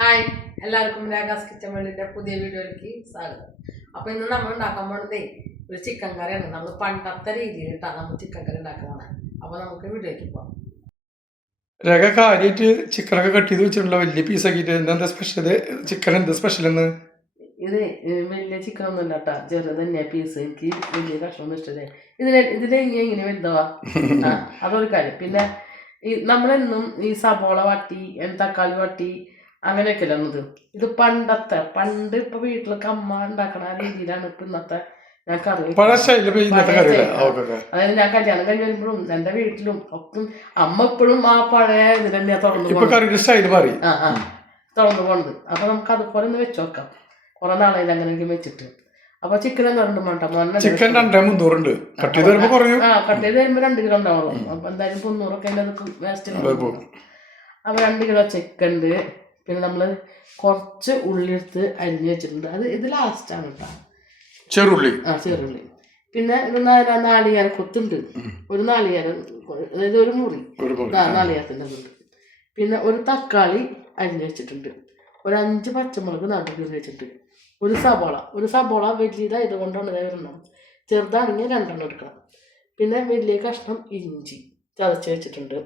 Hi എല്ലാവർക്കും ragas kitchen വേൾഡിൻ്റെ പുതിയ വീഡിയോയിലേക്ക് സ്വാഗതം. അപ്പോൾ ഇന്ന് നമ്മൾ ഉണ്ടാക്കാൻ പോകുന്നത് ഒരു ചിക്കൻ കറിയാണ്. നമ്മൾ പണ്ടത്തെ രീതിയിൽ ഇട്ടാണ് നമ്മൾ ചിക്കൻ കറി ഉണ്ടാക്കുന്നത്. അപ്പോൾ നമുക്ക് വീഡിയോയ്ക്ക് പോകാം. രക കാര്യമായിട്ട് ചിക്കനൊക്കെ കട്ട് ചെയ്ത് വെച്ചിട്ടുള്ള വലിയ പീസാക്കിയിട്ട് എന്താ സ്പെഷ്യൽ? ചിക്കൻ എന്താ സ്പെഷ്യൽ എന്ന്? ഇത് വലിയ ചിക്കൻ ഒന്നും ഇല്ല കേട്ടോ, ചെറുത് തന്നെയാ പീസ്. എനിക്ക് വലിയ കഷ്ണമൊന്നും ഇഷ്ടമല്ലേ. ഇതിലെ ഇങ്ങനെ വലുതാവാ അതൊരു കാര്യം. പിന്നെ നമ്മളെന്നും ഈ സബോള വട്ടി തക്കാളി വട്ടി അങ്ങനെയൊക്കെയല്ല എന്നത്. ഇത് പണ്ട് ഇപ്പൊ വീട്ടിലൊക്കെ അമ്മ ഉണ്ടാക്കണ ആ രീതിയിലാണ് ഇപ്പൊ ഇന്നത്തെ ഞാൻ കറി. അതായത് ഞാൻ കല്യാണം കഴിഞ്ഞ് വരുമ്പോഴും എന്റെ വീട്ടിലും ഒക്കെ അമ്മ ഇപ്പോഴും ആ പഴയ ഇത് തന്നെയാ തുറന്നു പോണത്. അപ്പൊ നമുക്ക് അതുപോലെ ഒന്ന് വെച്ച് നോക്കാം. കുറെ നാളായി അങ്ങനെയെങ്കിലും വെച്ചിട്ട്. അപ്പൊ ചിക്കൻ എന്ന് പറഞ്ഞിട്ട് ചിക്കൻ കട്ട് ചെയ്ത് വരുമ്പോ 2 കിലോ ഉണ്ടാവുള്ളൂ. അപ്പൊ എന്തായാലും 300 അതിന്റെ വേസ്റ്റ്. അപ്പൊ 2 കിലോ ചിക്കൻ ഉണ്ട്. പിന്നെ നമ്മൾ കുറച്ച് ഉള്ളി എടുത്ത് അരിഞ്ഞ് വെച്ചിട്ടുണ്ട്. ഇത് ലാസ്റ്റാണ് കേട്ടോ, ചെറുള്ളി. ചെറുള്ളി. പിന്നെ ഇത് നാളികേര കൊത്തുണ്ട്, ഒരു നാളികേരം, അതായത് ഒരു മുറി നാളികേരത്തിൻ്റെ ഉണ്ട്. പിന്നെ ഒരു തക്കാളി അരിഞ്ഞ് വെച്ചിട്ടുണ്ട്. ഒരു 5 പച്ചമുളക് നടുക്ക് വെച്ചിട്ടുണ്ട്. ഒരു സബോള വലിയതായത് കൊണ്ടാണ് വരണം. ചെറുതാണെങ്കിൽ 2 എടുക്കണം. പിന്നെ വലിയ കഷ്ണം ഇഞ്ചി ചതച്ച് വെച്ചിട്ടുണ്ട്.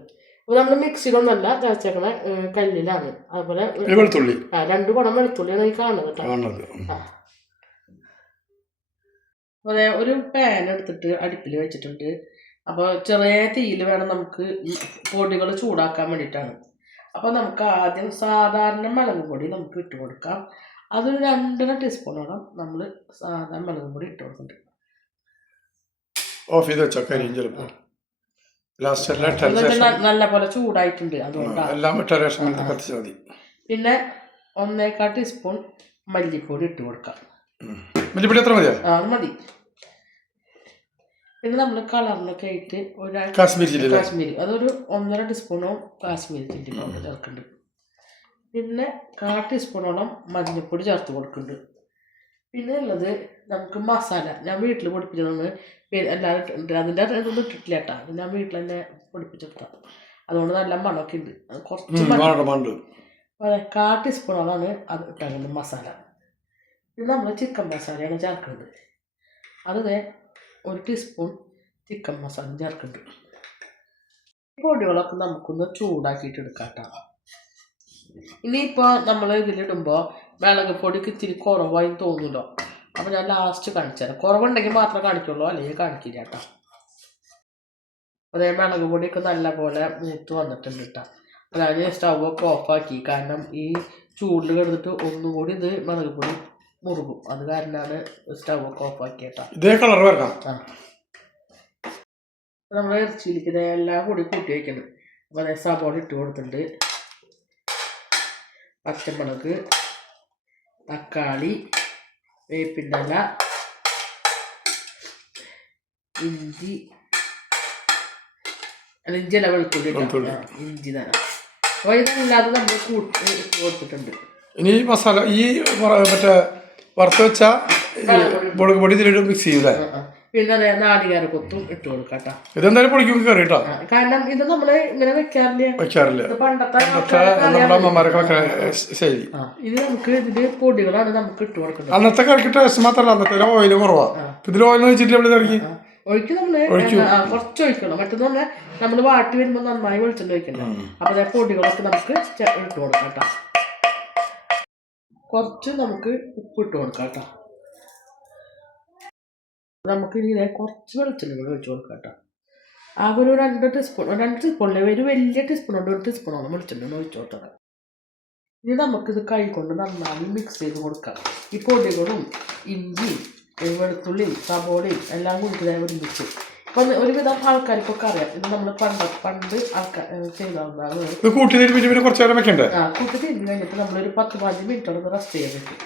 അപ്പോൾ നമ്മൾ മിക്സിയിലൊന്നല്ല ചതച്ചേക്കണ, കല്ലിലാണ്. അതുപോലെ 2 കുടം വെളുത്തുള്ളിയാണ് ഈ കാണുന്നത് കേട്ടോ. അതുപോലെ ഒരു പാൻ എടുത്തിട്ട് അടുപ്പിൽ വെച്ചിട്ടുണ്ട്. അപ്പോൾ ചെറിയ തീയിൽ വേണം നമുക്ക് പൊടികൾ ചൂടാക്കാൻ വേണ്ടിയിട്ടാണ്. അപ്പോൾ നമുക്ക് ആദ്യം സാധാരണ മുളക് പൊടി നമുക്ക് ഇട്ട് കൊടുക്കാം. അതൊരു 2.5 ടീസ്പൂണോളം നമ്മൾ സാധാരണ മുളക് പൊടി ഇട്ട് കൊടുക്കുന്നുണ്ട്. ഓഫ് ചെയ്ത് വെച്ചാൽ കരിയും ചിലപ്പോൾ. നല്ല പോലെ ചൂടായിട്ടുണ്ട്, അതുകൊണ്ടാണ്. പിന്നെ 1.25 ടീസ്പൂൺ മല്ലിപ്പൊടി ഇട്ട് കൊടുക്കാം. മതി. പിന്നെ നമ്മൾ കളറിനൊക്കെ ആയിട്ട് കാശ്മീരി അതൊരു 1.5 ടീസ്പൂണോ കാശ്മീരി ചില്ലി പൗഡർ ചേർക്കുന്നുണ്ട്. പിന്നെ 1/4 ടീസ്പൂണോളം മഞ്ഞൾപ്പൊടി ചേർത്ത് കൊടുക്കുന്നുണ്ട്. പിന്നെ ഉള്ളത് നമുക്ക് മസാല. ഞാൻ വീട്ടിൽ പൊടിപ്പിച്ചതാണ്, എല്ലാവരും അതിൻ്റെ ഇതൊന്നും ഇട്ടിട്ടില്ല കേട്ടോ. അത് ഞാൻ വീട്ടിൽ തന്നെ പൊടിപ്പിച്ചെടുത്താണ്. അതുകൊണ്ട് നല്ല മണമൊക്കെ ഉണ്ട്. കുറച്ച് 1/4 ടീസ്പൂണോളാണ് അത് ഇട്ടാക്കുന്നത് മസാല. ഇത് നമ്മൾ ചിക്കൻ മസാലയാണ് ചേർക്കുന്നത്. അതിന് 1 ടീസ്പൂൺ ചിക്കൻ മസാല ചേർക്കുന്നുണ്ട്. ഈ പൊടികളൊക്കെ നമുക്കൊന്ന് ചൂടാക്കിയിട്ട് എടുക്കാം കേട്ടോ. ഇനിയിപ്പോൾ നമ്മൾ ഇതിലിടുമ്പോൾ മുളക് പൊടിക്ക് ഇത്തിരി കുറവായി തോന്നുമല്ലോ. അപ്പോൾ ഞാൻ ലാസ്റ്റ് കാണിച്ചു തരാം. കുറവുണ്ടെങ്കിൽ മാത്രമേ കാണിക്കുള്ളൂ, അല്ലെങ്കിൽ കാണിക്കില്ല കേട്ടോ. അതേ മുളക് പൊടിയൊക്കെ നല്ലപോലെ മൂത്ത് വന്നിട്ടുണ്ട് കേട്ടോ. ഞാൻ സ്റ്റൗവൊക്കെ ഓഫാക്കി, കാരണം ഈ ചൂടിൽ കിടന്നിട്ട് ഒന്നുകൂടി ഇത് മുളക് പൊടി മുറുകും. അത് കാരണമാണ് സ്റ്റൗവൊക്കെ ഓഫാക്കി കേട്ടോ. ഇതേ കളർ വരണം. നമ്മൾ ഇറച്ചിയിലേക്ക് എല്ലാം കൂടി കൂട്ടി വയ്ക്കണം. അപ്പോൾ അതേ സബോള ഇട്ട് കൊടുത്തിട്ടുണ്ട്, പച്ചമുളക്, തക്കാളി, വേപ്പിൻ്റെ ഇല, ഇഞ്ചില വെളുത്തുള്ളി ഇഞ്ചി തന്നെ. അപ്പോൾ ഇതല്ലാതെ നമ്മൾ ഇട്ട് കൊടുത്തിട്ടുണ്ട്. ഇനി മസാല ഈ മറ്റേ വറുത്ത് വെച്ച മുളക് പൊടി ഇതിലിട്ട് മിക്സ് ചെയ്യൂലേ? പിന്നെ അതെ നാളികേര കൊത്തും ഇട്ട് കൊടുക്കാട്ടോ. ഇതെന്തായാലും പൊളിക്കും കറി കേട്ടോ. കാരണം ഇത് നമ്മള് ഇങ്ങനെ വെക്കാറില്ല. പണ്ടത്തെ ശരി. ഇത് നമുക്ക് ഇതില് പൊടികളാണ് നമുക്ക് ഇട്ട് കൊടുക്കുന്നത്. അന്നത്തെ കറിക്ക് ടേസ്റ്റ് മാത്രമല്ല, അന്നത്തെ ഓയില് കുറവാ. ഇതിൽ ഓയിൽ വെച്ചിട്ട് നമ്മൾ കറിക്ക് നമ്മള് കുറച്ച് ഒഴിക്കണം. മറ്റേന്ന് പറഞ്ഞാൽ നമ്മൾ വാട്ടി വരുമ്പോ നന്നായി വെളിച്ചെണ്ണ ഒഴിക്കണ്ട. അപ്പൊ പൊടികളൊക്കെ നമുക്ക് ഇട്ട് കൊടുക്കാം കേട്ടോ. കുറച്ച് നമുക്ക് ഉപ്പ് ഇട്ട് കൊടുക്കാം കേട്ടോ. നമുക്ക് ഇങ്ങനെ കുറച്ച് വെളിച്ചെണ്ണ കൂടെ ഒഴിച്ച് കൊടുക്കാം കേട്ടോ. ആകെ ഒരു 2 ടീസ്പൂണിലെ ഒരു വലിയ ടീസ്പൂണോണ്ട് 1 ടീസ്പൂണോളം വെളിച്ചെണ്ണ ഒഴിച്ച് കൊടുക്കാം. ഇനി നമുക്കിത് കൈ കൊണ്ട് നന്നായി മിക്സ് ചെയ്ത് കൊടുക്കാം. ഈ പൊടികളും ഇഞ്ചിയും വെളുത്തുള്ളിയും സബോളയും എല്ലാം കൂടി ഒരുമിച്ച്. ഇപ്പം ഒരുവിധം ആൾക്കാർക്കൊക്കെ അറിയാം, ഇത് നമ്മൾ പണ്ട് ആൾക്കാർ ചെയ്താണ്. കൂട്ടി തിരിഞ്ഞ് കഴിഞ്ഞിട്ട് നമ്മളൊരു 10-15 മിനിറ്റോടെ റെസ്റ്റ് ചെയ്യാൻ പറ്റും.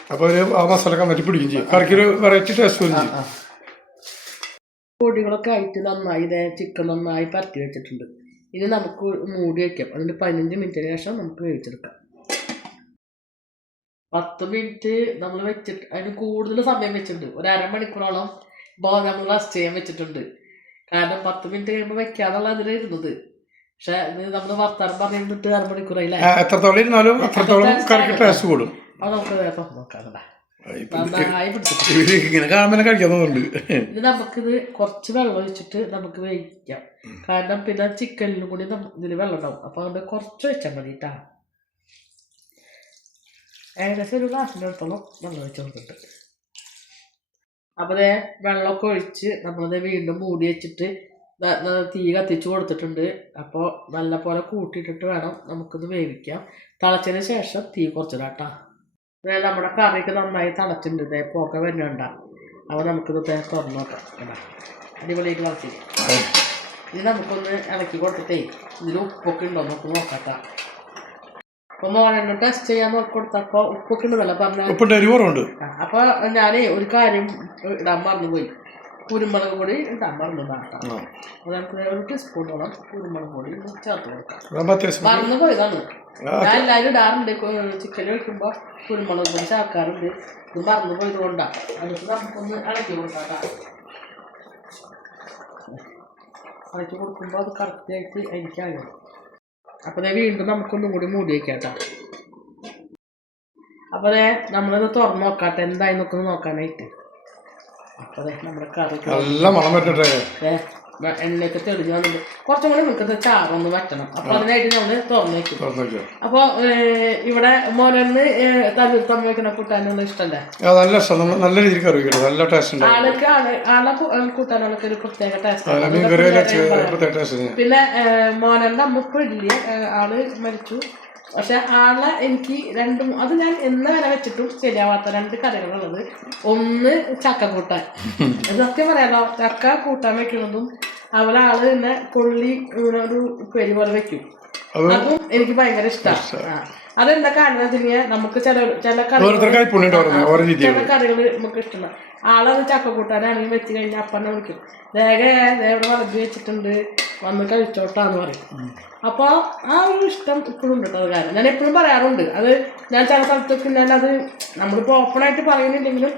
പൊടികളൊക്കെ ആയിട്ട് നന്നായി ചിക്കൻ നന്നായി പരത്തി വെച്ചിട്ടുണ്ട്. ഇനി നമുക്ക് മൂടി വയ്ക്കാം. അതിന് 15 മിനിറ്റിന് ശേഷം നമുക്ക് വേവിച്ചെടുക്കാം. 10 മിനിറ്റ് നമ്മൾ വെച്ചിട്ട് അതിന് കൂടുതൽ സമയം വെച്ചിട്ടുണ്ട്. ഒരു അരമണിക്കൂറോളം നമ്മൾ റെസ്റ്റ് ചെയ്യാൻ വെച്ചിട്ടുണ്ട്. കാരണം 10 മിനിറ്റ് കഴിയുമ്പോൾ വെക്കാന്നുള്ള അതിലിരുന്നത്. പക്ഷെ ഇത് നമ്മൾ വർത്താനം പറഞ്ഞിട്ട് അരമണിക്കൂറായില്ലേ. എത്രത്തോളം ഇരുന്നാലും അത്രത്തോളം കറിക്ക് ടേസ്റ്റ് കൂടും. അത് നമുക്ക് തുറന്ന് നോക്കാം. നന്നായി പിടിച്ചിട്ട് ഇങ്ങനെ കാണുമ്പോൾ കഴിക്കാൻ തോന്നുന്നുണ്ട്. ഇത് നമുക്കിത് കുറച്ച് വെള്ളം ഒഴിച്ചിട്ട് നമുക്ക് വേവിക്കാം. കാരണം പിന്നെ ചിക്കനിലും കൂടി ഇതിൽ വെള്ളം ഉണ്ടാവും. അപ്പോൾ അതുകൊണ്ട് കുറച്ച് വെച്ചാൽ മതി കേട്ടോ. ഏകദേശം ഒരു ഗ്ലാസിൻ്റെ അടുത്തോളം വെള്ളം ഒഴിച്ച് കൊടുത്തിട്ട് അപ്പോൾ അതേ വെള്ളമൊക്കെ ഒഴിച്ച് നമ്മളത് വീണ്ടും മൂടി വെച്ചിട്ട് തീ കത്തിച്ച് കൊടുത്തിട്ടുണ്ട്. അപ്പോൾ നല്ല പോലെ കൂട്ടിയിട്ടിട്ട് വേണം നമുക്കിത് വേവിക്കാം. തിളച്ചതിന് ശേഷം തീ കുറച്ചിടാം കേട്ടോ. അതായത് നമ്മുടെ കറിയൊക്കെ നന്നായി തിളച്ചിട്ടുണ്ട്. ഇതേ പോക്ക വരുന്നുണ്ട. അപ്പോൾ നമുക്കിത് തുറന്ന് നോക്കാം. അടിപൊളിയായിട്ട് തിളച്ച് ഇത് നമുക്കൊന്ന് ഇളക്കി കൊടുത്തിട്ടേ ഇതിൽ ഉപ്പൊക്കെ ഉണ്ടോ നമുക്ക് നോക്കാം. അപ്പോൾ മോനെ ടെസ്റ്റ് ചെയ്യാൻ നോക്കി കൊടുത്തപ്പോൾ ഉപ്പൊക്കെ ഉണ്ടെന്നല്ല പറഞ്ഞത്. അപ്പോൾ ഞാൻ ഒരു കാര്യം ഇടാൻ മറന്നുപോയി. കുരുമുളക് പൊടി ഇടാൻ മറന്നതാണ്. അപ്പോൾ നമുക്ക് ഒരു ടീസ്പൂണോളം കുരുമുളക് പൊടി ചേർത്ത് കൊടുക്കാം. മറന്നുപോയതാണ്. ഞാൻ എല്ലാവരും ഇടാറുണ്ട്. ചിക്കൻ വയ്ക്കുമ്പോൾ കുരുമുളക് പൊടി ചേർക്കാറുണ്ട്. ഇത് മറന്നുപോയത് കൊണ്ടാണ്. അതിന് നമുക്കൊന്ന് ഇളക്കി കൊടുക്കാം. ഇളക്കി കൊടുക്കുമ്പോൾ അത് കറക്റ്റായിട്ട് എനിക്കറിയാം. അപ്പോൾ വീണ്ടും നമുക്കൊന്നും കൂടി മൂടി വയ്ക്കാം കേട്ടോ. അപ്പോൾ നമ്മളിത് തുറന്ന് നോക്കാട്ടെ എന്തായി നോക്കുന്നു നോക്കാനായിട്ട്. അപ്പോൾ നമ്മുടെ കറിക്ക് നല്ല മണം വരട്ടെ. എണ്ണയൊക്കെ തെളിഞ്ഞ് വന്നിട്ട് കുറച്ചും കൂടി നമുക്കത് ചാറൊന്ന് വറ്റണം. അപ്പോൾ അതിനായിട്ട് നമ്മൾ തുറന്ന് വയ്ക്കും. അപ്പോൾ ഇവിടെ മോനന്ന് തമ്മ വയ്ക്കുന്ന കൂട്ടാനൊന്നും ഇഷ്ടമല്ലേ? നല്ല ഇഷ്ടം. നല്ല രീതിയിൽ കറി വയ്ക്കണം. നല്ല ടേസ്റ്റ്. ആളെ കൂട്ടാനൊക്കെ ഒരു പ്രത്യേക ടേസ്റ്റ്. പിന്നെ മോനന്റെ അമ്മ ഇപ്പോൾ ഇല്ല, ആള് മരിച്ചു. പക്ഷെ ആളെ എനിക്ക് അത് ഞാൻ എന്ന് വരെ വെച്ചിട്ടും ശരിയാവാത്ത 2 കറികളുള്ളത്. ഒന്ന് ചക്ക കൂട്ടാൻ. സത്യം പറയാലോ, ചക്ക കൂട്ടാൻ വെക്കുന്നതും അവളെ ആള് തന്നെ കൊള്ളി ഒരു ഉപ്പേരി പോലെ വെക്കും. അതും എനിക്ക് ഭയങ്കര ഇഷ്ടമാണ്. അതെന്താ കാരണം വെച്ച് കഴിഞ്ഞാൽ നമുക്ക് ചില കറികൾ നമുക്ക് ഇഷ്ടമാണ്. ആളത് ചക്ക കൂട്ടാനാണെങ്കിൽ വെച്ച് കഴിഞ്ഞാൽ അപ്പന്നെ വിളിക്കും, ദേവടെ വളർത്തി വെച്ചിട്ടുണ്ട്, വന്ന് കഴിച്ചോട്ടാന്ന് പറയും. അപ്പോൾ ആ ഒരു ഇഷ്ടം ഇപ്പോഴും ഉണ്ട് കേട്ടോ. അത് കാരണം ഞാൻ എപ്പോഴും പറയാറുണ്ട്. അത് ഞാൻ ചില സ്ഥലത്തൊക്കെ ഞാനത് നമ്മളിപ്പോൾ ഓപ്പണായിട്ട് പറയുന്നില്ലെങ്കിലും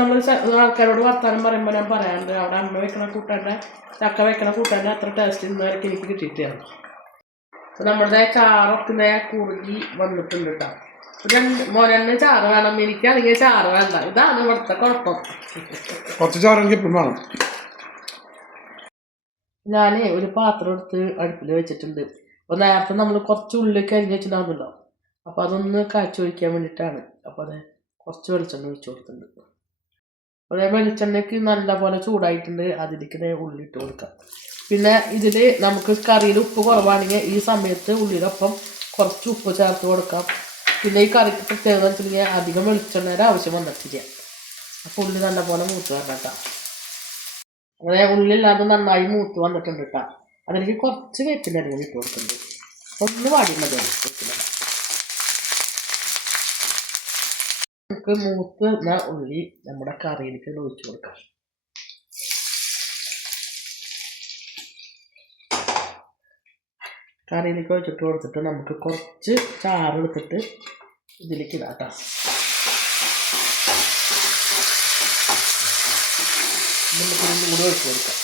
നമ്മൾ ആൾക്കാരോട് വർത്താനം പറയുമ്പോൾ ഞാൻ പറയാറുണ്ട്, അവിടെ അമ്മ വെക്കണ കൂട്ടാൻ്റെ ചക്ക വെക്കണ കൂട്ടാൻ്റെ അത്ര ടേസ്റ്റ് ഇന്നവരൊക്കെ എനിക്ക് കിട്ടിയിട്ടാണ്. അപ്പോൾ നമ്മുടെ ചാറൊക്കെ കുറുകി വന്നിട്ടുണ്ട് കേട്ടോ. മോനെ ചാറ് വേണം, എനിക്കാണെങ്കിൽ ചാറ് വേണ്ട. ഇതാണ് ഇവിടുത്തെ കുഴപ്പം. ഞാൻ ഒരു പാത്രം എടുത്ത് അടുപ്പിൽ വെച്ചിട്ടുണ്ട്. അപ്പോൾ നേരത്തെ നമ്മൾ കുറച്ച് ഉള്ളിലേക്ക് അരിഞ്ഞ് വെച്ചിട്ടുണ്ടാവുമല്ലോ, അപ്പോൾ അതൊന്ന് കാച്ചൊഴിക്കാൻ വേണ്ടിയിട്ടാണ്. അപ്പോൾ അത് കുറച്ച് വെളിച്ചെണ്ണ ഒഴിച്ച് കൊടുത്തിട്ടുണ്ട്. അതേ വെളിച്ചെണ്ണയ്ക്ക് നല്ല പോലെ ചൂടായിട്ടുണ്ട്. അതിലേക്ക് ഉള്ളി ഇട്ട് കൊടുക്കാം. പിന്നെ ഇതിൽ നമുക്ക് കറിയിൽ ഉപ്പ് കുറവാണെങ്കിൽ ഈ സമയത്ത് ഉള്ളിയിലൊപ്പം കുറച്ച് ഉപ്പ് ചേർത്ത് കൊടുക്കാം. പിന്നെ ഈ കറിക്ക് പ്രത്യേകത വെച്ചിട്ടുണ്ടെങ്കിൽ അധികം വെളിച്ചെണ്ണയുടെ ആവശ്യം വന്നിട്ടില്ല. അപ്പോൾ ഉള്ളി നല്ല പോലെ മൂത്ത് വരണം കേട്ടോ. അങ്ങനെ ഉള്ളില്ലാതെ നന്നായി മൂത്ത് വന്നിട്ടുണ്ട് കേട്ടോ. അതിലേക്ക് കുറച്ച് വേപ്പിൻ്റെ അരികൾ ഇട്ട് കൊടുക്കുന്നുണ്ട്. ഒന്ന് വാടി മതി. നമുക്ക് മൂത്ത് ഉള്ളി നമ്മുടെ കറിയിലേക്ക് ഒഴിച്ച് കൊടുക്കാം. കറിയിലേക്ക് ഒഴിച്ചിട്ട് കൊടുത്തിട്ട് നമുക്ക് കുറച്ച് ചാറെടുത്തിട്ട് ഇതിലേക്ക് ഇടാം. നമുക്ക് ഇതിൻ്റെ കൂടെ ഒഴിച്ച് കൊടുക്കാം.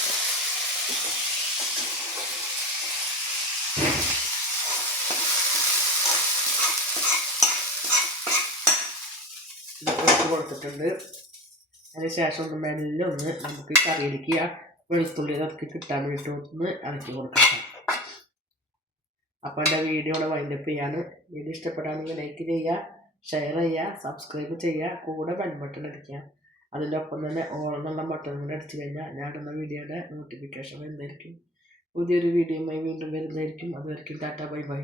ഒഴിച്ച് കൊടുത്തിട്ടുണ്ട്. അതിന് ശേഷം ഒന്ന് മെല്ലെ ഒന്ന് നമുക്ക് കറിയിലേക്ക് വെളുത്തുള്ളി അതൊക്കെ കിട്ടാൻ വേണ്ടിയിട്ട് ഒന്ന് ഇളക്കി കൊടുക്കാം. അപ്പോൾ എൻ്റെ വീഡിയോയുടെ വൈൻഡപ്പ് ചെയ്യാണ്. വീഡിയോ ഇഷ്ടപ്പെട്ടാണെങ്കിൽ ലൈക്ക് ചെയ്യുക, ഷെയർ ചെയ്യുക, സബ്സ്ക്രൈബ് ചെയ്യുക, കൂടെ ബെൽ ബട്ടൺ അടിക്കുക. അതിൻ്റെ ഒപ്പം തന്നെ ഓൾ എന്നുള്ള ബട്ടൺ കൂടെ അടിച്ചു കഴിഞ്ഞാൽ ഞാൻ ഇടുന്ന വീഡിയോയുടെ നോട്ടിഫിക്കേഷൻ വരുന്നതായിരിക്കും. പുതിയൊരു വീഡിയോയുമായി വീണ്ടും വരുന്നതായിരിക്കും. അതുവരെയും ടാറ്റ ബൈ ബൈ.